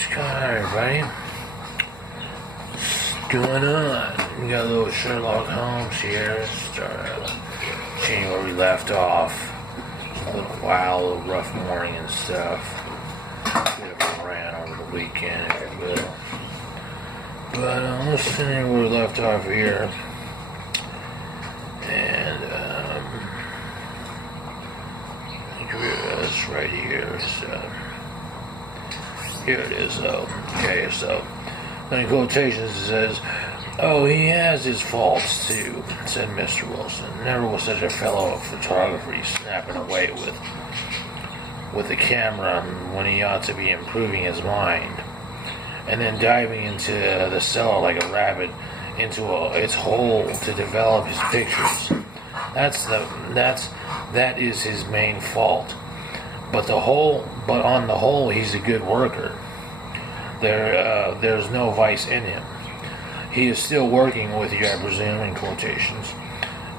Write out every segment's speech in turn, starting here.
what's going on, everybody? What's going on? We got a little Sherlock Holmes here. Seeing where we left off. A little while, a little rough morning and stuff. Bit of a rant over the weekend, if you will. But let's see where we left off here. And that's right here. So here it is. Okay, so in quotations it says, "Oh, he has his faults too," said Mr. Wilson. "Never was such a fellow of photography, snapping away with the camera when he ought to be improving his mind, and then diving into the cellar like a rabbit into its hole to develop his pictures. That is his main fault. But on the whole, he's a good worker. There's no vice in him. He is still working with you, I presume," in quotations.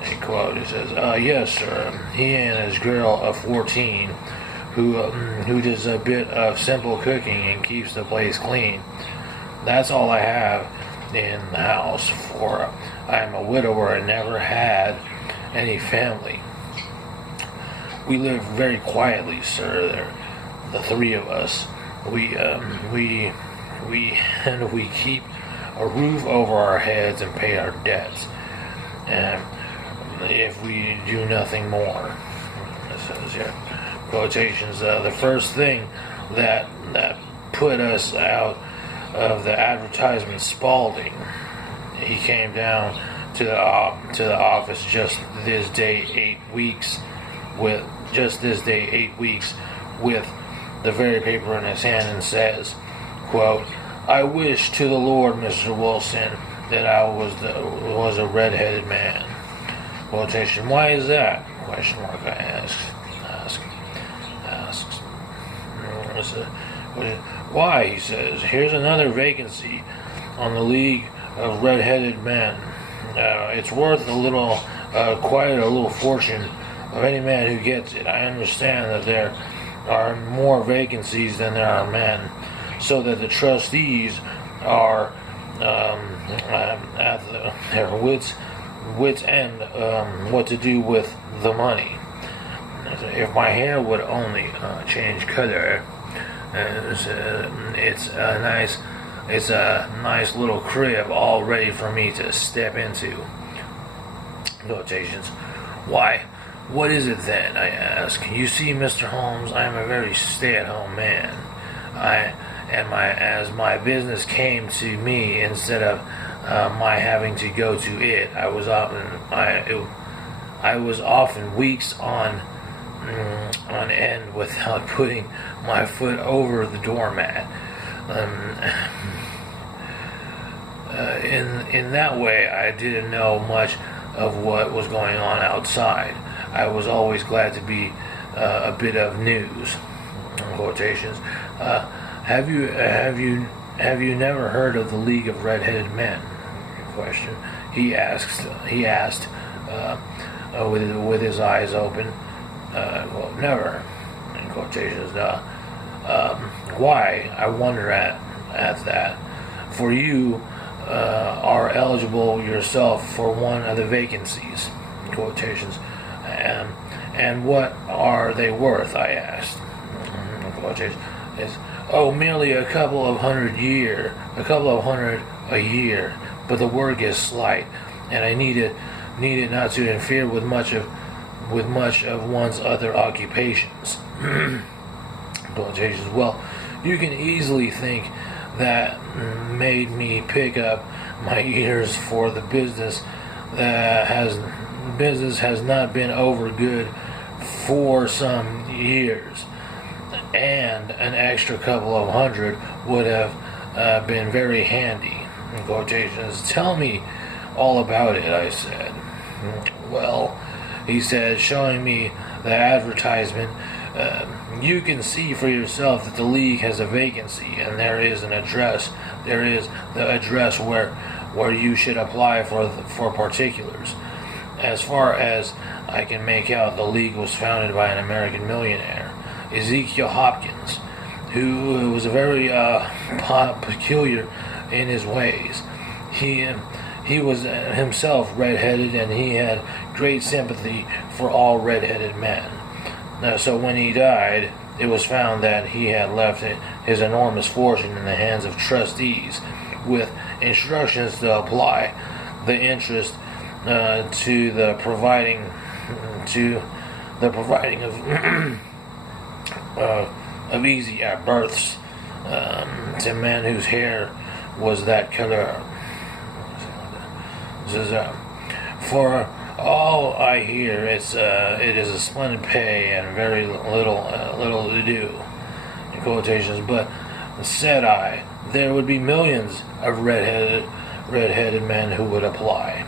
A quote, it says, "Yes, sir. He and his girl of 14, who does a bit of simple cooking and keeps the place clean. That's all I have in the house, for I am a widower and never had any family. We live very quietly, sir. The three of us. We keep a roof over our heads and pay our debts, and if we do nothing more." It says here, quotations, "The first thing that put us out of the advertisement, Spalding. He came down to the office just this day 8 weeks with the very paper in his hand and says, quote, 'I wish to the Lord, Mr. Wilson, that I was a red-headed man.'" Quotation, "Why is that?" Question mark, I asks. "Why," he says, "here's another vacancy on the League of Red-Headed Men. It's worth quite a little fortune of any man who gets it. I understand that there are more vacancies than there are men, so that the trustees are at their wits' end what to do with the money. If my hair would only change color, it's a nice little crib all ready for me to step into." Quotations, "Why, what is it then?" I ask. "You see, Mr. Holmes, I am a very stay-at-home man. As my business came to me instead of my having to go to it, I was often weeks on end without putting my foot over the doormat. In that way, I didn't know much of what was going on outside. I was always glad to be a bit of news." Quotations, Have you never heard of the League of Red-Headed Men?" Question. He asked with his eyes open. Well, never. In quotations, "Why? I wonder at that. For you are eligible yourself for one of the vacancies." Quotations. And what are they worth?" I asked. Quotations. Merely a couple of hundred a year, but the work is slight, and I need it not to interfere with much of one's other occupations." Quotations, "Well, you can easily think that made me pick up my ears, for the business has not been over good for some years, and an extra couple of hundred would have been very handy." In quotations, "Tell me all about it," I said. "Well," he said, showing me the advertisement, "you can see for yourself that the League has a vacancy, and there is an address. There is the address where you should apply for particulars. As far as I can make out, the League was founded by an American millionaire, Ezekiel Hopkins, who was very peculiar in his ways. He was himself red-headed, and he had great sympathy for all red-headed men. So when he died, it was found that he had left his enormous fortune in the hands of trustees, with instructions to apply the interest to the providing of easy births to men whose hair was that color. For all I hear, it is a splendid pay and very little to do. In quotations, but said I, there would be millions of red-headed men who would apply.